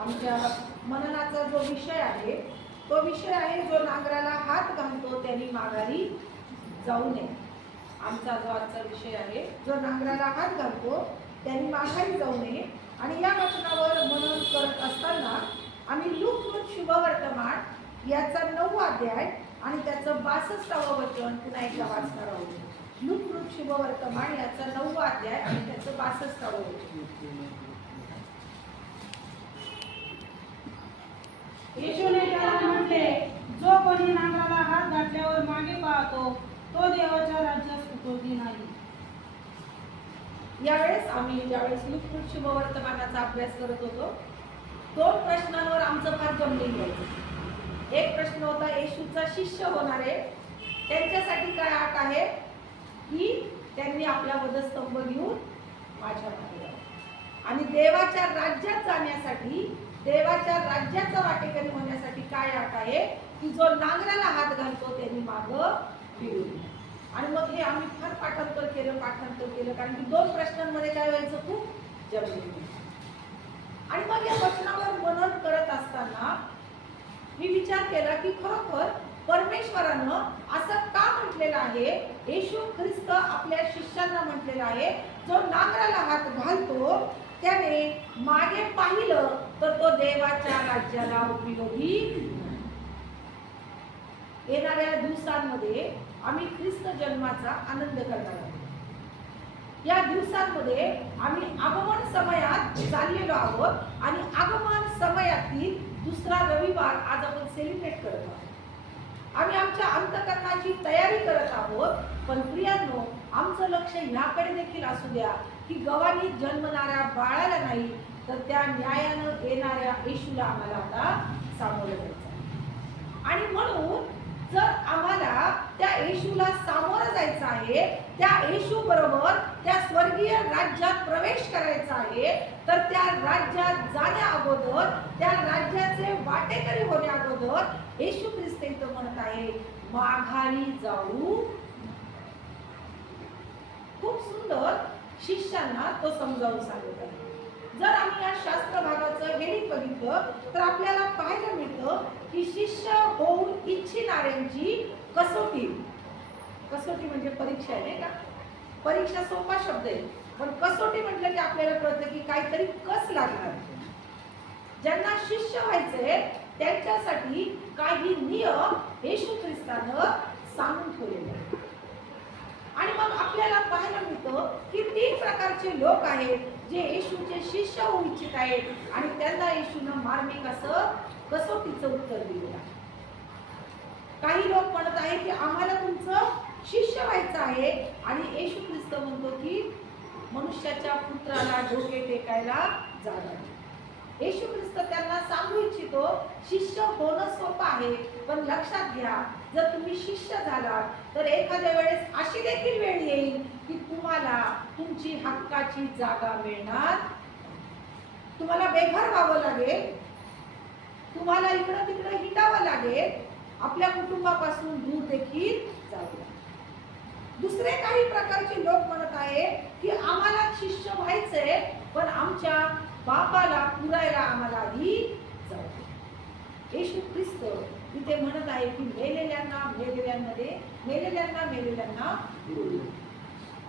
आमच्या मननाचा जो विषय आहे तो विषय आहे जो नांगराला हात घालतो त्यांनी माघारी जाऊ नये. आमचा जो आजचा विषय आहे जो नांगराला हात घालतो त्यांनी माघारी जाऊ नये. आणि या वचनावर मनन करत असताना आम्ही लुकलुक शुभवर्तमान याचा नववा अध्याय आणि त्याचं बासष्टावं वचन पुन्हा एकदा वाचणार आहोत. लुकलुक शुभवर्तमान याचा नववा अध्याय आणि त्याचं बासष्टावं वचन. येशूने त्याला म्हटले जो कोणी नांगराला हात घातल्यावर मागे पाहतो तो देवाच्या राज्यात उतरली नाही. यावेळेस आम्ही ज्यावेळेस लुकलुक शुभवर्तमानाचा अभ्यास करत होतो दोन प्रश्नांवर आमचं फार जमलेलं घ्यायचं एक प्रश्न होता येशूचा शिष्य होणारे त्यांच्यासाठी काय आट आहे? की त्यांनी आपला वधस्तंभ घेऊन माझ्या आणि देवाच्या राज्यात जाण्यासाठी देवाच्या राज्याचा वाटेकरी होण्यासाठी काय अट आहे? की जो नांगराला हात घालतो त्यांनी माग फिरू आणि मग हे आम्ही फार पाठांतर केलं पाठांतर केलं. कारण की दोन प्रश्नांमध्ये काय व्हायचं खूप? जमले. आणि मग या प्रश्नावर मनन करत असताना मी विचार केला की खरोखर परमेश्वरानं असं का म्हटलेलं आहे? येशू ख्रिस्त आपल्या शिष्यांना म्हटलेलं आहे जो नांगराला हात घाल त्याने मागे पाहिलं तर तो देवाच्या राज्याला उपयोगी येणाऱ्या दिवसांमध्ये आम्ही ख्रिस्त जन्माचा आनंद करणार आहोत. या दिवसांमध्ये आम्ही आगमन समयात चाललेलो आहोत आणि आगमन समयातील दुसरा रविवार आज आपण सेलिब्रेट करत आहोत. आम्ही आमच्या अंतकरणाची तयारी करत आहोत पण प्रियांनो आमचं लक्ष ह्याकडे देखील असू द्या. की गवानी जन्मणाऱ्या बाळाला नाही तर त्या न्यायानं येणाऱ्या येशूला आम्हाला आता सामोरं जायचं आहे. आणि म्हणून जर आम्हाला त्या येशूला सामोरं जायचं आहे त्या येशू बरोबर त्या स्वर्गीय राज्यात प्रवेश करायचा आहे तर त्या राज्यात जाण्या अगोदर त्या राज्याचे वाटेकरी होण्या अगोदर येशू ख्रिस्त इथं म्हणत आहे माघारी जाऊ खूप सुंदर शिष्यांना तो समजावून सांगत आहे. जर आम्ही या शास्त्र भागाचं हेडिंग बघितलं तर आपल्याला पाहायला मिळतं की शिष्य होऊन इच्छिणाऱ्यांची कसोटी. कसोटी म्हणजे परीक्षा आहे नाही का? परीक्षा सोपा शब्द आहे. पण कसोटी म्हटलं की आपल्याला कळतं की काहीतरी कस लागणार. ज्यांना शिष्य व्हायचंय त्यांच्यासाठी काही नियम येशू ख्रिस्तानं सांगून ठेवलेले आहेत. आणि मग आपल्याला पाहायला मिळतं की प्रकारचे लोक आहेत जे येशूचे शिष्य होऊ इच्छित आहेत आणि त्यांना येशूनं मार्मिक असं कसोटीचं उत्तर दिलेलं आहे काही लोक म्हणत आहे की आम्हाला तुमचं शिष्य व्हायचं आहे आणि येशू ख्रिस्त म्हणतो की मनुष्याच्या पुत्राला डोके टेकायला जागा नाही. येशू ख्रिस्त त्यांना सांगू इच्छितो शिष्य होणं सोपं आहे पण लक्षात घ्या जर तुम्ही शिष्य झाला तर एखाद्या वेळेस अशी देखील वेळ येईल की तुम्हाला तुमची हक्काची जागा मिळणार. तुम्हाला बेघर व्हावं लागेल. तुम्हाला इकडं तिकडं हिटावं लागेल. आपल्या कुटुंबापासून दूर देखील जावं दुसरे काही प्रकारचे लोक म्हणत आहे की आम्हाला शिष्य व्हायचंय पण आमच्या बापाला पुरायला आम्हाला आधी जाऊ येशू ख्रिस्त इथे म्हणत आहे की मेलेल्यांना मेलेल्यांमध्ये मेलेल्यांना मेलेल्यांना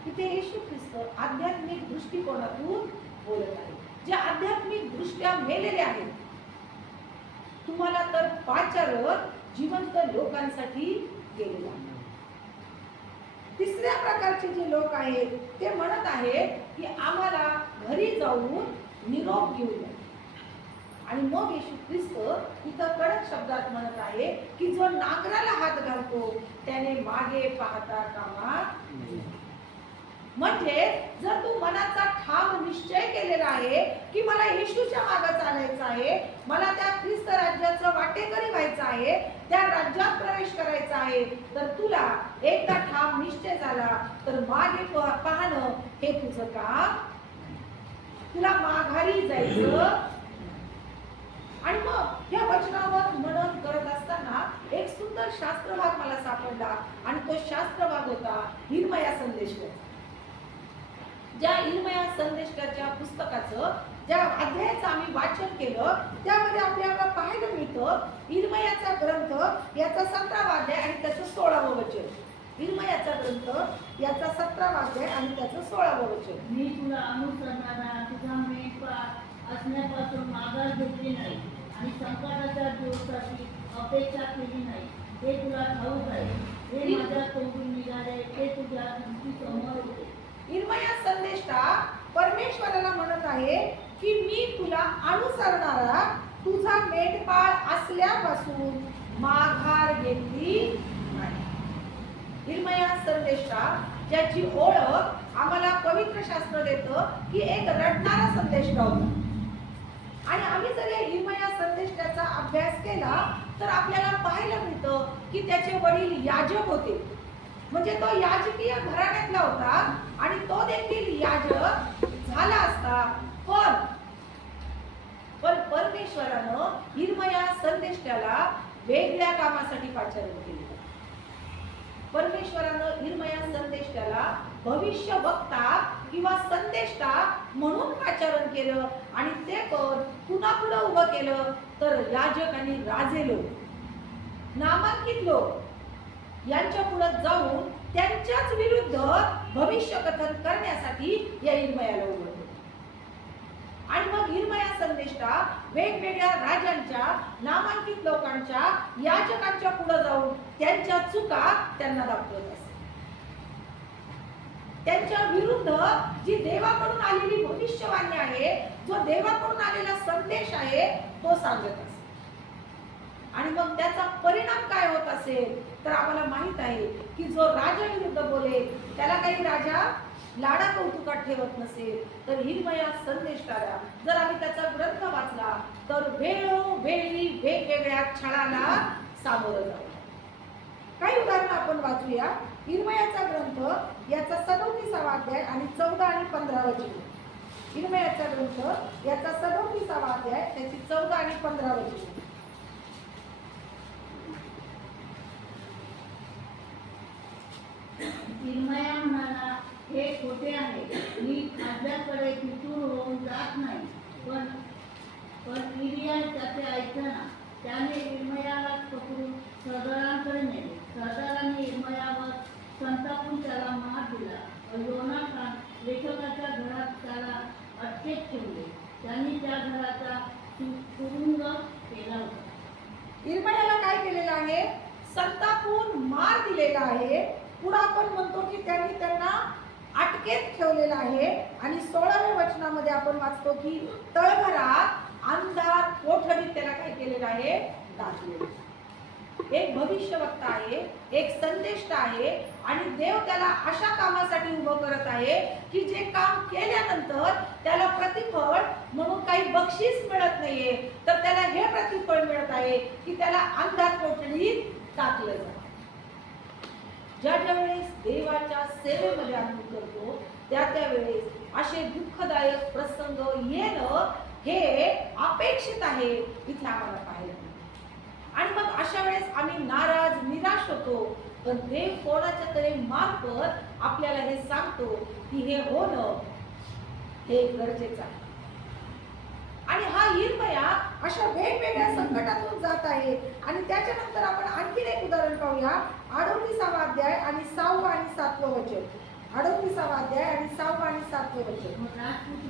इथे येशू ख्रिस्त आध्यात्मिक दृष्टिकोनातून बोलत आहे. जे आध्यात्मिक दृष्ट्या मेलेले आहेत तुम्हाला तर पाचारवर जिवंत लोकांसाठी गेलेला तिसऱ्या प्रकारचे जे लोक आहेत ते म्हणत आहेत की आम्हाला घरी जाऊन निरोप घेऊया आणि मग येशू ख्रिस्त इथं कडक शब्दात म्हणत आहे की जो नांगराला हात घालतो त्याने मागे पाहता कामा म्हणजे जर तू मनाचा ठाम निश्चय केलेला आहे की मला येशूच्या मागे चालायचं आहे मला त्या ख्रिस्त राज्याचं वाटेकरी व्हायचं आहे त्या राज्यात प्रवेश करायचा आहे तर तुला एकदा ठाम निश्चय झाला तर मागे पाहणं हे तुझं काम तुला माघारी जायचं. आणि मग या वचनावर मनन करत असताना एक सुंदर शास्त्र भाग मला सापडला. आणि तो शास्त्र भाग होता हिरमया संदेश ज्या हिरमया संदेशकाच्या पुस्तकाचं ज्या अध्यायाचं आम्ही वाचन केलं त्यामध्ये आपल्याला पाहायला मिळतं हिरमयाचा ग्रंथ याचा सतरावा अध्याय आणि त्याचं सोळावं वचन. इरमयाचा ग्रंथ याचा सतरावा अध्याय आणि त्याचं सोळावं वचन. मी तुला अनुसरणारा तुझा मेंढपाळ असण्यापासून माघार घेतली नाही आणि संकटाच्या दिवसाची अपेक्षा केली नाही. हे तुला ठाऊक आहे. हे माझ्या तोंडून निघाले. ते तुझ्या समोर होते. इरमया संदेष्टा परमेश्वराला म्हणत आहे की मी तुला अनुसरणारा तुझा मेंढपाळ असल्यापासून माघार घेतली निर्मया संदेशा ज्याची ओळख आम्हाला पवित्र शास्त्र देतं की एक रडणारा संदेश होता आणि आम्ही जर या हिमया संदेशाचा अभ्यास केला तर आपल्याला पाहायला मिळतं की त्याचे वडील याजक होते. म्हणजे तो याजकीय घराण्यातला होता आणि तो देखील याजक झाला असता. पण पण परमेश्वरानं हिरमया संदेष्टाला वेगळ्या कामासाठी पाचारण केले. परमेश्वरानं निर्मया संदेष्टाला भविष्य वक्ता किंवा संदेष्टा म्हणून पाचारण केलं आणि ते पण पुन्हा पुढं उभं केलं तर याजक आणि राजे लोक नामांकित लोक यांच्या पुढे जाऊन त्यांच्याच विरुद्ध भविष्य कथन करण्यासाठी या निर्मयाला उघड आणि मग हिरमया संदेष्टा वेगवेगळ्या राजांच्या नामांकित लोकांच्या याचकांच्या पुढे जाऊन त्यांच्या चुका त्यांना दाखवत असते. त्यांच्या विरुद्ध जी देवाकडून आलेली भविष्यवाणी आहे जो देवाकडून आलेला संदेश आहे तो सांगत असे आणि मग त्याचा परिणाम काय होत असेल तर आम्हाला माहीत आहे की जो राजा विरुद्ध बोले त्याला काही राजा लाडा कौतुकात ठेवत नसेल तर हिरमया संदेशाला जर आम्ही त्याचा ग्रंथ वाचला तर वेळोवेळी वेगवेगळ्या छळाला सामोरं जाऊ. काही उदाहरणं आपण वाचूया. हिरमयाचा ग्रंथ याचा सदोतीसावा अध्याय आणि चौदा आणि पंधरावं जिल्हे हिरमयाचा ग्रंथ याचा सदोतीसावा अध्याय त्याची चौदा आणि पंधरावं जिल्हे हिरमया म्हणाला हे खोटे आहे. मी खाजल्याकडे फितूर होऊन जात नाही. पण पण इरिया त्याचे ऐकताना त्याने इरमयाला पकडून सरदारांकडे नेले. सरदारांनी इरमयावर संतापून त्याला मार दिला. व योनाथान लेखकाच्या घरात त्याला अटकेत ठेवले. त्यांनी त्या घराचा तुरुंग केला होता. इरमयाला काय केलेलं आहे? संतापून मार दिलेला आहे. पुढे आपण म्हणतो की त्यांनी त्यांना अटकेत ठेवलेलं आहे. आणि सोळाव्या वचनामध्ये आपण वाचतो की तळघरात अंधार कोठडीत त्याला काय केलेलं आहे? एक भविष्यवक्ता आहे एक संदेष्ट आहे आणि देव त्याला अशा कामासाठी उभं करत आहे की जे काम केल्यानंतर त्याला प्रतिफळ म्हणून काही बक्षीस मिळत नाहीये. तर त्याला हे प्रतिफळ मिळत आहे की त्याला अंधार कोठडीत टाकलं जात. ज्या ज्या वेळेस देवाच्या सेवेमध्ये आम्ही करतो त्या त्या वेळेस असे दुःखदायक प्रसंग येणं हे अपेक्षित आहे इथे आम्हाला पाहायला आणि मग अशा वेळेस आम्ही नाराज निराश होतो पण देव कोणाच्या तरी मार्फत आपल्याला हे सांगतो की हे होणं हे गरजेचं आहे. आणि हा हिरमया अशा वेगवेगळ्या संकटातून जात आहे. आणि त्याच्यानंतर आपण आणखीन एक उदाहरण पाहूया. अडोतीसावा अध्याय आणि सहावं आणि सातवं वचन. अडोतीसावा अध्याय आणि सहावं आणि सातवं वचन. राजपुत्र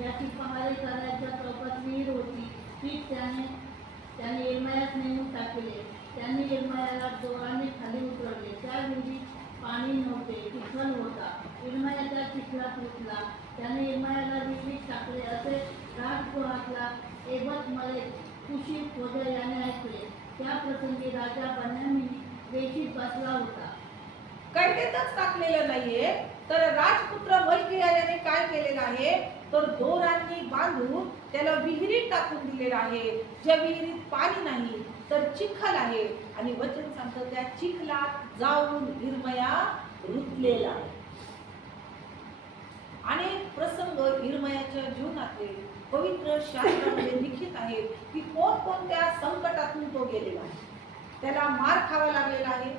याची पहारे करायच्या चौकात विहीर होती. ती त्याने त्याने इरमयास नेमून टाकले. त्यांनी इरमयाला जोराने खाली उतरवले. त्या विहिरीत पाणी नव्हते तिथल होता. इरमयाच्या चिखलात फुटला त्याने इरमयाला विहिरीत टाकले असे राजपुरातला एबत मले कुशी वगैरे याने ऐकले. त्या प्रसंगी राजा बन्यामी वेशीत बसला होता. कैदेतच टाकलेलं नाहीये. तर राजपुत्र मलकिया याने काय केलेलं आहे? तर दोरांनी बांधून त्याला विहिरीत टाकून दिलेलं आहे. ज्या विहिरीत पाणी नाही तर चिखल आहे. आणि वचन सांगतं त्या चिखलात जाऊन निर्मया रुतलेला आहे. अनेक प्रसंग हिरमयाच्या जीवनातले पवित्र शास्त्रामध्ये लिखित आहे की कोणकोणत्या संकटातून तो गेलेला आहे. त्याला मार खावा लागलेला आहे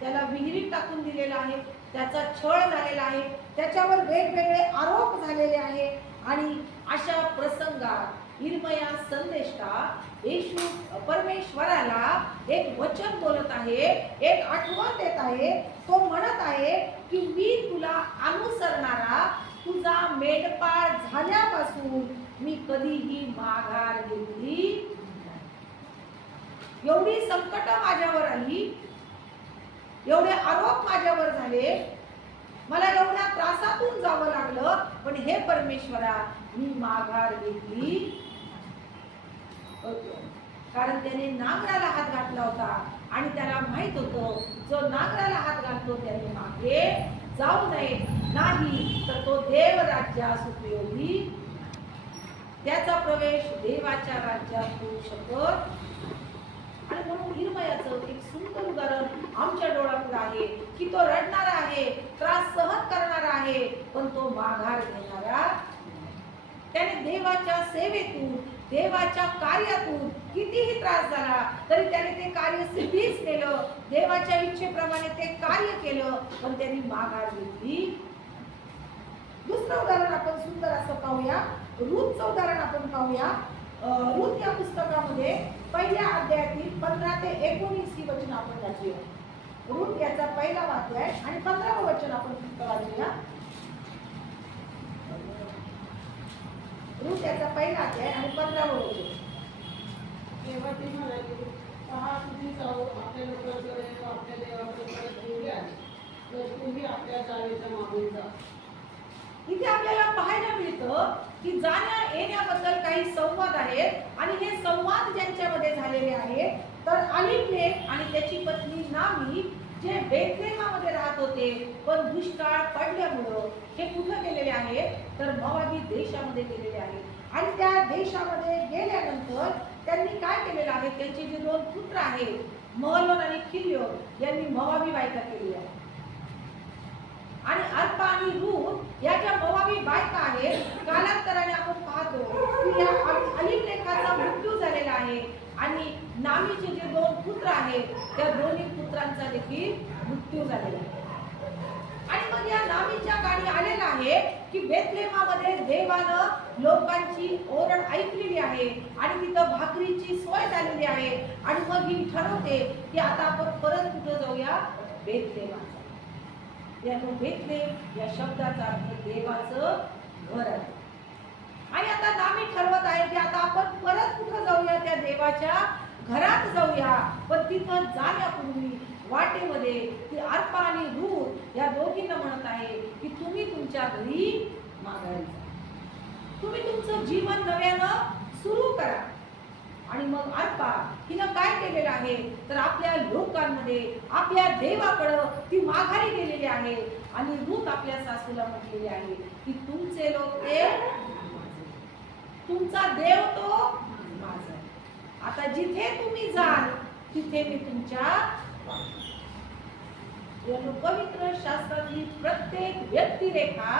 त्याला विहिरीत टाकून दिलेला आहे त्याचा छळ झालेला आहे त्याच्यावर वेगवेगळे आरोप झालेले आहे. आणि अशा प्रसंगात इरमया संदेष्टा येशू परमेश्वराला एक वचन बोलत आहे एक आठवण देत आहे. तो म्हणत आहे की मी तुला अनुसरणारा तुझा मेंढपाळ झाल्यापासून मी कधीही माघार घेतली एवढी संकट माझ्यावर आली एवढे आरोप माझ्यावर झाले मला एवढ्या त्रासातून जावं लागलं पण हे परमेश्वरा मी माघार घेतली कारण त्याने नांगराला हात घातला होता आणि त्याला माहीत होतं जो नांगराला हात घालतो त्याने मागे जाऊ नये. नाही तर तो देव राज्यास उपयोगी. त्याचा प्रवेश देवाच्या राज्यात होऊ शकत. आणि म्हणून हिरमयाचं एक सुंदर उदाहरण आमच्या डोळ्यापुढे आहे की तो रडणार आहे त्रास सहन करणार आहे पण तो माघार घेणारा त्याने देवाच्या सेवेतून देवाच्या कार्यातून कितीही त्रास झाला तरी त्याने ते कार्य सिद्धीच केलं. देवाच्या इच्छेप्रमाणे ते कार्य केलं पण त्यांनी माघार घेतली. दुसरं उदाहरण आपण सुंदर असं पाहूया. रूथचं उदाहरण आपण पाहूया. अं, रूथ या पुस्तकामध्ये पहिल्या अध्यायातील पंधरा ते एकोणीस ही वचन आपण वाचूया रूथ याचा पहिला अध्याय आणि पंधरावं वचन आपण फक्त वाचूया रूथ याचा पहिला अध्याय आणि पंधरावं वचन तेव्हा ती म्हणाली पहा तुम्ही जाऊ आपल्या लोकांकडे व आपल्या देवाकडे परत येऊ द्या तर तुम्ही आपल्या जावेच्या मागून जा. इथे आपल्याला पाहायला मिळतं की जाण्या येण्याबद्दल काही संवाद आहेत आणि हे संवाद ज्यांच्यामध्ये झालेले आहेत तर अलिमलेख आणि त्याची पत्नी नामी जे बेथलेमामध्ये राहत होते पण दुष्काळ पडल्यामुळं हे कुठं गेलेले आहेत तर मवाबी देशामध्ये गेलेले आहेत आणि त्या देशामध्ये गेल्यानंतर त्यांनी काय केलेलं आहे? त्यांचे जे दोन पुत्र आहेत महलोन आणि किल्योन यांनी मवाबी बायका केली आहे. आणि अल्प आणि रूप या ज्या मवाबी बायका आहेत कालांतराने आपण पाहतो की या अलिम लेखाचा मृत्यू झालेला आहे. आणि नामीचे जे दोन पुत्र आहेत त्या दोन्ही पुत्रांचा देखील मृत्यू झालेला आहे. आणि मग या नामीच्या गाणी आलेला आहे की बेतलेमामध्ये देवानं लोकांची ओरड ऐकलेली आहे आणि तिथं भाकरीची सोय झालेली आहे. आणि मग ही ठरवते की आता आपण परत कुठं जाऊया? बेतलेमाचा तो भेटले या शब्दाचा अर्थ देवाचं घर आहे. आणि आता आम्ही ठरवत आहे की आता आपण परत कुठं जाऊया? त्या देवाच्या घरात जाऊया. पण तिथं जाण्यापूर्वी वाटेमध्ये ती अर्पा आणि रूप या दोघींना म्हणत आहे की तुम्ही तुमच्या घरी माघारी जा. तुम्ही तुमचं जीवन नव्यानं सुरू करा. आणि मग अर्पा हिनं काय केलेलं आहे? तर आपल्या लोकांमध्ये आपल्या देवाकडं ती माघारी गेलेली आहे. आणि रूत आपल्या सासूला म्हटलेली आहे की तुमचे लोक ते तुमचा देव तो माझा आता जिथे तुम्ही जाल तिथे मी तुमच्या पवित्र शास्त्रातली प्रत्येक व्यक्तिरेखा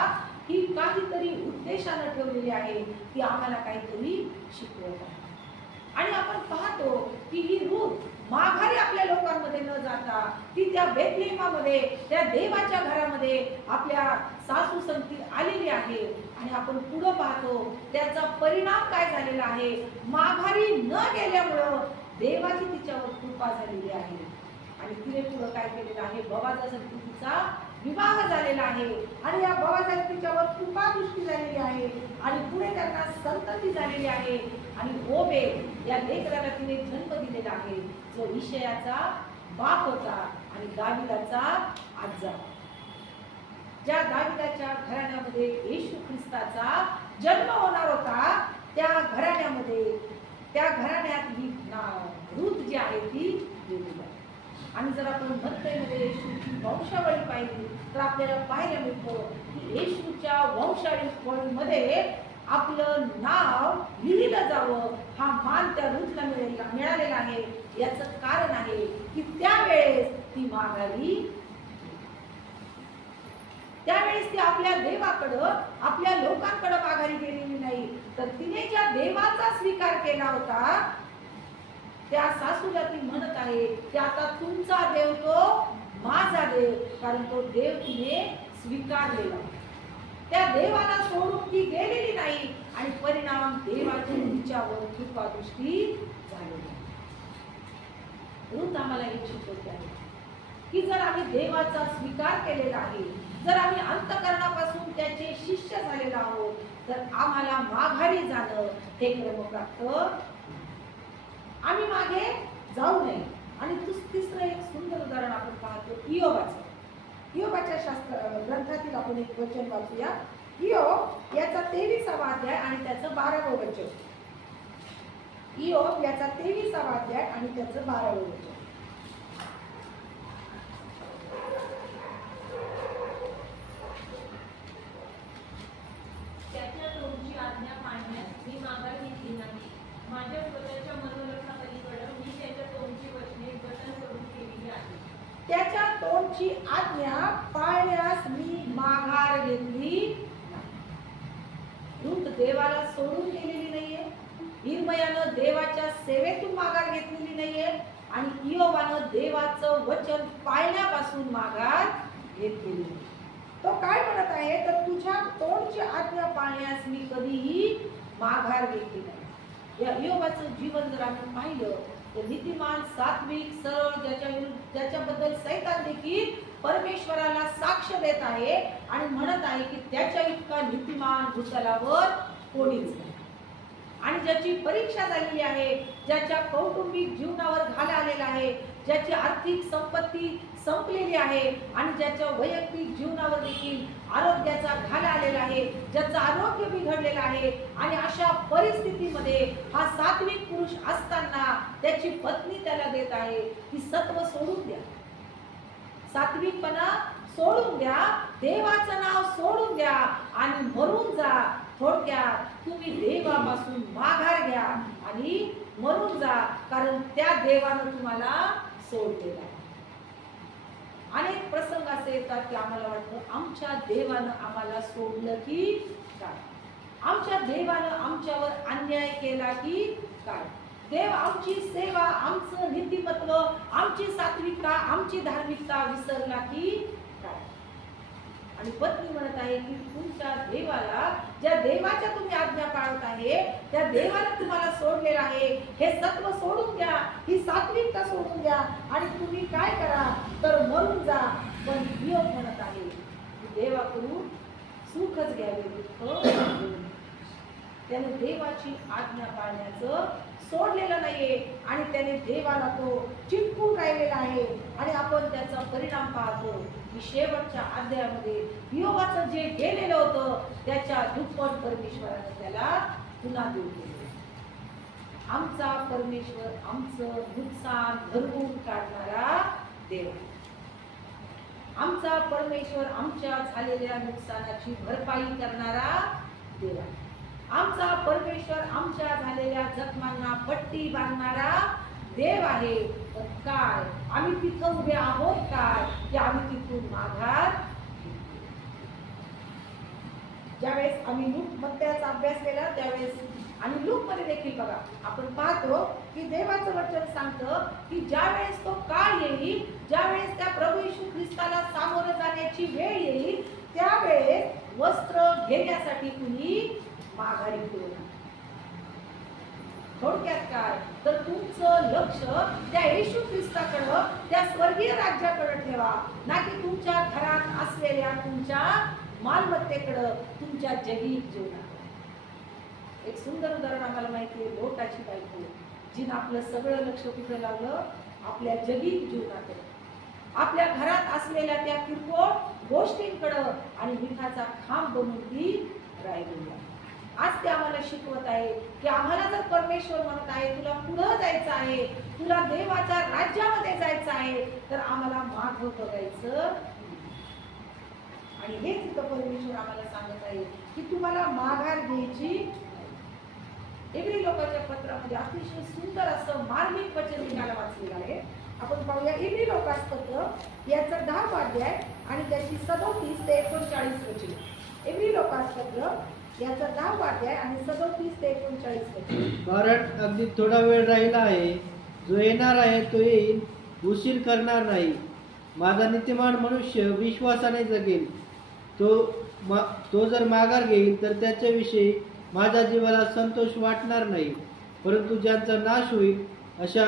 ही काहीतरी उद्देशानं ठेवलेली आहे ती आम्हाला काहीतरी शिकवत आहे. आणि आपण पाहतो की ही रूप माघारी आपल्या लोकांमध्ये न जाता ती त्या बेतलेमामध्ये त्या देवाच्या घरामध्ये आपल्या सासू संगती आलेली आहे. आणि आपण पुढं पाहतो त्याचा परिणाम काय झालेला आहे? माघारी न गेल्यामुळं देवाची तिच्यावर कृपा झालेली आहे. आणि तिने पुढं काय केलेलं आहे? बवाजा संगती तिचा विवाह झालेला आहे. आणि या बवाजा तिच्यावर कृपा दृष्टी झालेली आहे. आणि पुढे त्यांना संतती झालेली आहे. आणि ओबे या लेकराला तिने जन्म दिलेला आहे. जो विषयाचा बाप होता आणि दाविदाचा आजा. ज्या दाविदाच्या घराण्यामध्ये येशू ख्रिस्ताचा जन्म होणार होता त्या घराण्यामध्ये त्या घराण्यात ही रूत जी आहे ती गेलेली आणि जर आपण मत्तईमध्ये येशूची वंशावळी पाहिली तर आपल्याला पाहायला मिळतं की येशूच्या वंशावळीमध्ये आपलं नाव लिहिलं जावं हा मान त्या रूथला मिळेल मिळालेला आहे. याचं कारण आहे की त्यावेळेस ती माघारी त्यावेळेस ती आपल्या देवाकडं आपल्या लोकांकडं माघारी गेलेली नाही. तर तिने ज्या देवाचा स्वीकार केला होता त्या सासूला ती म्हणत आहे की आता तुमचा देव तो माझा देव कारण तो देव तिने स्वीकारलेला. त्या देवाला सोडून ती गेलेली नाही आणि परिणाम देवाची तिच्यावर कृपा दृष्टी झालेली आहे. आम्हाला इच्छित होते. आहे की जर आम्ही देवाचा स्वीकार केलेला आहे जर आम्ही अंतकरणापासून त्याचे शिष्य झालेलो आहोत तर आम्हाला माघारी जाणं हे क्रमप्राप्त. आम्ही मागे जाऊ नये. आणि तिसरं एक सुंदर उदाहरण आपण पाहतो इयोबाचं. इयोबाच्या शास्त्र ग्रंथातील आपण एक वचन वाचूया. इयो याचा तेवीसावा अध्याय आणि त्याचं बारावं वचन. इयो याचा तेवीसावा अध्याय आणि त्याचं बारावं वचन त्याच्या तोंडची आज्ञा पाळण्यास मी माघार घेतली नाही माझ्या स्वतःच्या मनोरथापलीकडं मी त्याच्या तोंडची वचने जतन करून ठेवली आहे त्याच्या तोंडची आज्ञा पाळण्यास मी माघार घेतली रूत देवाला सोडून गेलेली नाहीये निर्मयानं देवाच्या सेवेतून माघार घेतलेली नाहीये आणि इयोबानं देवाचं वचन पाळण्यापासून माघार घेतलेली. तो काय म्हणत आहे? तर तुझ्या तोंडची आज्ञा पाळण्यास मी कधीही माघार घेतली नाही. या जीवन जर आपण पाहिलं तर नीतिमान सात्विक सरळ ज्याच्या ज्याच्याबद्दल सैतान देखील परमेश्वराला साक्ष देत आहे आणि म्हणत आहे की त्याच्या इतका नीतिमान भूतलावर कोणीच नाही. आणि ज्याची परीक्षा झालेली आहे ज्याच्या कौटुंबिक जीवनावर घाला आलेला आहे ज्याची आर्थिक संपत्ती संपलेली आहे आणि ज्याच्या वैयक्तिक जीवनावर देखील आरोग्याचा घाला आलेला आहे ज्याचं आरोग्य बिघडलेलं आहे आणि अशा परिस्थितीमध्ये हा सात्विक पुरुष असताना त्याची पत्नी त्याला देत आहे की सत्व सोडून द्या. सात्विकपणा सोडून द्या देवाचं नाव सोडून द्या आणि मरून जा. थोडक्यात तुम्ही देवापासून माघार घ्या आणि मरून जा कारण त्या देवानं तुम्हाला सोडलेला आहे. अनेक प्रसंग असे येतात की आम्हाला वाटतं आमच्या देवानं आम्हाला सोडलं की काय? आमच्या देवानं आमच्यावर अन्याय केला की काय? देव आमची सेवा आमचं नीतिमत्व आमची सात्विकता आमची धार्मिकता विसरला की आणि पत्नी म्हणत आहे की तुमच्या देवाला ज्या देवाच्या तुम्ही आज्ञा पाळत आहे त्या देवाला तुम्हाला सोडलेलं आहे. हे सत्व सोडून द्या. ही सात्विकता सोडून द्या. आणि तुम्ही काय करा? तर मरून जा. पण योग म्हणत आहे देवाकडून सुखच घ्यावे दुःख त्याने देवाची आज्ञा पाळण्याचं सोडलेलं नाहीये. आणि त्याने देवाला तो चिटकून राहिलेला आहे. आणि आपण त्याचा परिणाम पाहतो की शेवटच्या अध्यायामध्ये योगाचं जे गेलेलं होतं त्याच्या दुप्पट परमेश्वराने त्याला पुन्हा देऊ केले आमचा परमेश्वर आमचं नुकसान भरवून काढणारा देव आहे. आमचा परमेश्वर आमच्या झालेल्या नुकसानाची भरपाई करणारा देव आहे. आमचा परमेश्वर आमच्या झालेल्या जखमांना पट्टी बांधणारा देव आहे. तर काय? आम्ही तिथं उभे आहोत काय? की आम्ही तिथून माघार ज्यावेळेस आम्ही लूक मत्त्याचा अभ्यास केला त्यावेळेस आणि लूकमध्ये देखील बघा आपण पाहतो की देवाचं वचन सांगतं की ज्यावेळेस तो काळ येईल ज्यावेळेस त्या प्रभू येशू ख्रिस्ताला सामोरं जाण्याची वेळ येईल त्यावेळेस वस्त्र घेण्यासाठी कुणी माघारी फिरू नका. थोडक्यात काय? तर तुमचं लक्ष त्या येशू ख्रिस्ताकडं त्या स्वर्गीय राज्याकडं ठेवा. ना की तुमच्या घरात असलेल्या तुमच्या मालमत्तेकडं तुमच्या जगीत जीवनाकडे एक सुंदर उदाहरण आम्हाला माहिती आहे लोटाची बायको जिनं आपलं सगळं लक्ष कुठं लागलं आपल्या जगीत जीवनाकडे आपल्या घरात असलेल्या त्या किरकोळ गोष्टींकडं आणि मिठाचा खांब बनून ती राहिलेली आज ते आम्हाला शिकवत आहे की आम्हाला जर परमेश्वर म्हणत आहे तुला पुढं जायचं आहे तुला देवाच्या राज्यामध्ये जायचं आहे तर आम्हाला माग बघायचं आणि हेच इथं परमेश्वर आम्हाला सांगत आहे की तुम्हाला माघार घ्यायची एवढी लोकांच्या पत्रामध्ये अतिशय सुंदर असं मार्मिक वचन लिहायला वाचलेलं आहे. आपण पाहूया एवढी लोकांस पत्र याचा दहा वाद्य आहे आणि त्याची सदोतीस ते एकोणचाळीस वचन. एवढी लोकांस पत्र याचं आणि ते एकोणचाळीस कारण अगदी थोडा वेळ राहिला आहे. जो येणार आहे तो येईल. उशीर करणार नाही. माझा नीतिमान मनुष्य विश्वासाने जगेल. तो मा तो जर माघार घेईल तर त्याच्याविषयी माझ्या जीवाला संतोष वाटणार नाही. परंतु ज्यांचा नाश होईल अशा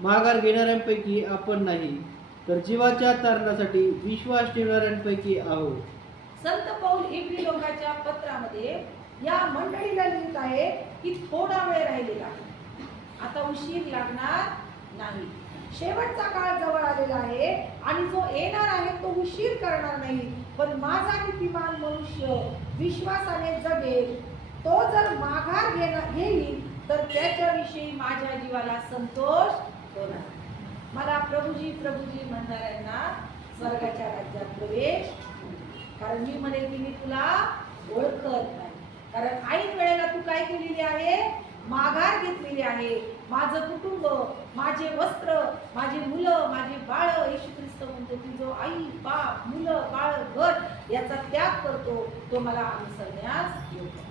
माघार घेणाऱ्यांपैकी आपण नाही. तर जीवाच्या तारणासाठी विश्वास ठेवणाऱ्यांपैकी आहोत. संत पौल इब्री लोकांच्या पत्रामध्ये या मंडळीला लिहित आहे की थोडा वेळ राहिलेला आहे. आता उशीर लागणार नाही. शेवटचा काळ जवळ आलेला आहे आणि जो येणार आहे तो उशीर करणार नाही. पण माझा नीतिमान मनुष्य विश्वासाने जगेल. तो जर माघार घेणार घेईल तर त्याच्याविषयी माझ्या जीवाला संतोष होणार. मला प्रभूजी प्रभूजी म्हणणाऱ्यांना स्वर्गाच्या राज्यात प्रवेश कारण मी म्हणेल की मी तुला ओळखत नाही. कारण ऐन वेळेला तू काय केलेली आहे? माघार घेतलेली आहे. माझं कुटुंब माझे वस्त्र माझी मुलं माझे बाळ येशू ख्रिस्त म्हणतो की जो आई बाप मुलं बाळ घर याचा त्याग करतो. तो मला अनुसरण्यास येतो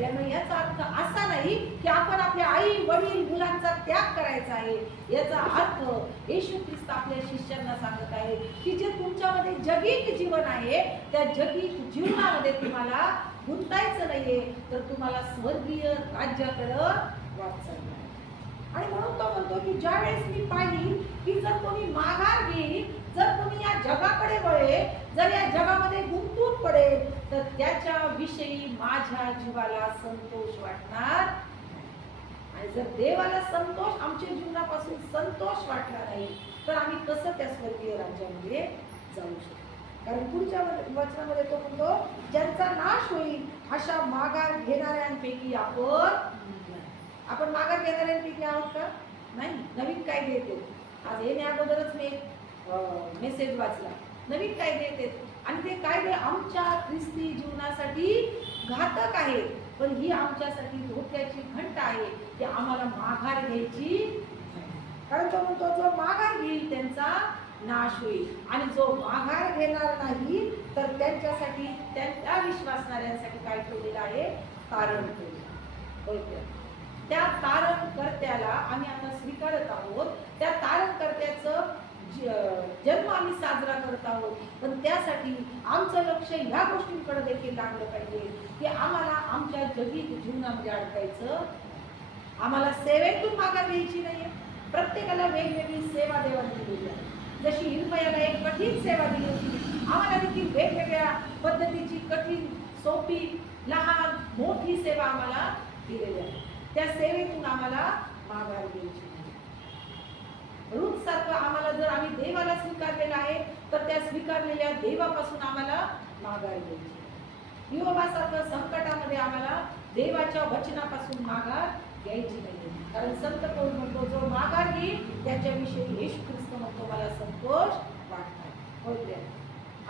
यानं याचा अर्थ असा नाही की आपण आपल्या आई वडील मुलांचा त्याग करायचा आहे याचा अर्थ येशू ख्रिस्त आपल्या शिष्यांना सांगत आहे की जे तुमच्यामध्ये जगिक जीवन आहे त्या जगिक जीवनामध्ये तुम्हाला गुंतायचं नाहीये तर तुम्हाला स्वर्गीय राज्याकडं वाचायचं आहे. आणि म्हणून तो म्हणतो की ज्यावेळेस मी पाहिली की जर कोणी माघार घेईल जर तुम्ही या जगाकडे वळले जर या जगामध्ये गुंतून पडेल तर त्याच्या विषयी माझ्या जीवाला संतोष वाटणार आणि जर देवाला संतोष आमच्या जीवनापासून संतोष वाटला नाही तर आम्ही कसं त्या स्वर्गीय राज्यामध्ये जाऊ शकतो? कारण पुढच्या वचनामध्ये तो म्हणतो ज्यांचा नाश होईल अशा माघार घेणाऱ्यांपैकी आपण आपण माघार घेणाऱ्यांपैकी आहोत का? नाही. नवीन काय घेते? आज येण्या अगोदरच मी मेसेज वाचला. नवीन कायदे येते आणि ते कायदे आमच्या ख्रिस्ती जीवनासाठी घातक आहेत पण ही आमच्यासाठी धोक्याची घंट आहे. की आम्हाला माघार घ्यायची नाही. कारण तो म्हणतो जो माघार घेईल त्यांचा नाश होईल. आणि जो माघार घेणार नाही तर त्यांच्यासाठी त्यांच्या विश्वासणाऱ्यांसाठी काय ठेवलेलं आहे? तारण ठेवलेलं त्या तारणकर्त्याला आम्ही आता स्वीकारत आहोत. त्या तारणकर्त्याचं जन्म आम्ही साजरा करत आहोत. पण त्यासाठी आमचं लक्ष ह्या गोष्टींकडे देखील लागलं पाहिजे की आम्हाला आमच्या जगीत जीवनामध्ये अडकायचं. आम्हाला सेवेतून माघार घ्यायची नाहीये. प्रत्येकाला वेगवेगळी सेवा देवाने दिलेली आहे. जशी हिरमयाला एक कठीण सेवा दिली होती आम्हाला देखील वेगवेगळ्या पद्धतीची कठीण सोपी लहान मोठी सेवा आम्हाला दिलेली आहे. त्या सेवेतून आम्हाला माघार घ्यायची. नाही रूप सारखं आम्हाला जर आम्ही देवाला स्वीकारलेलं आहे तर त्या स्वीकारलेल्या देवापासून आम्हाला माघार घ्यायची योगासारखं संकटामध्ये आम्हाला देवाच्या वचनापासून माघार घ्यायची नाही. कारण संत कोण म्हणतो जो माघार घेईल त्याच्याविषयी येशू ख्रिस्त म्हणतो मला संतोष वाटणार होय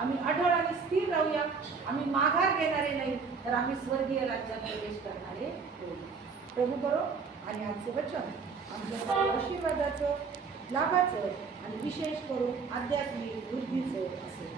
आम्ही अढळ आणि स्थिर राहूया. आम्ही माघार घेणारे नाही तर आम्ही स्वर्गीय राज्यात प्रवेश करणारे प्रभू करो आणि आजचे वचन. आमच्या आशीर्वादाचं लाभाचं आणि विशेष करून आध्यात्मिक वृद्धीचं असेल.